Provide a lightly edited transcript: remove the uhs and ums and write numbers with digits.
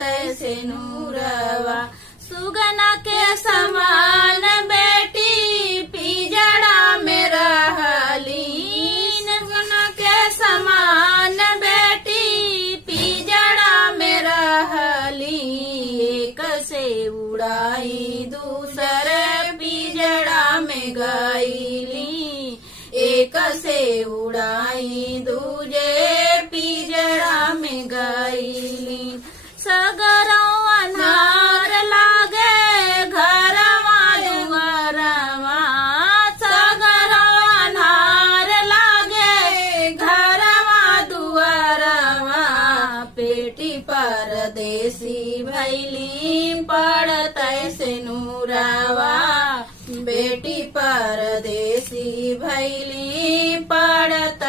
तैसे नूरवा सुगना के समान बेटी पिजड़ा में रहलीन। सुगना के समान बेटी पिजड़ा में रहली। एक से उड़ाई दूसरे पिजड़ा में गईली। एक से उड़ाई दूजे पिजड़ा में गईली। सगरौ अनार लागे घरवा दुआरवा। सगरौ अनार लागे घरवा दुआरवा। बेटी परदेसी भैली पड़तै से नूरवा। बेटी परदेसी भैली पड़त